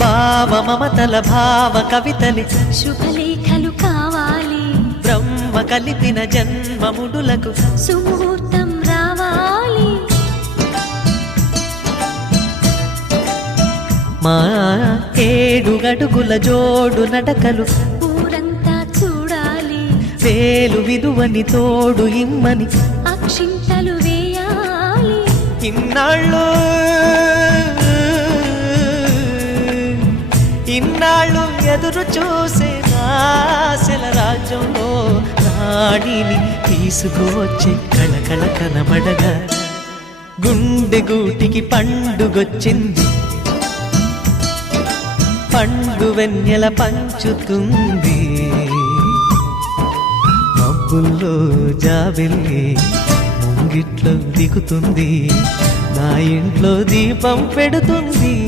భావ మమతల భావ కవితలి శుభలేఖలు కావాలి, బ్రహ్మ కలిపిన జన్మముడులకు సుముహూర్తం రావాలి. మా 7 అడుగుల జోడు నడకలు ఊరంతా చూడాలి, వేలు విలువని తోడు ఇమ్మని అక్షింతలు వేయాలి. ఇన్నాళ్ళు ఎదురు చూసే ఆశల రాజ్యంలో రాణిని తీసుకువచ్చే కళకళ కనబడగా గుండె గూటికి పండుగొచ్చింది, పండు వెన్నెల పంచుతుంది. మబ్బుల్లో జాబిల్లి ముంగిట్లో దిగుతుంది, నా ఇంట్లో దీపం పెడుతుంది.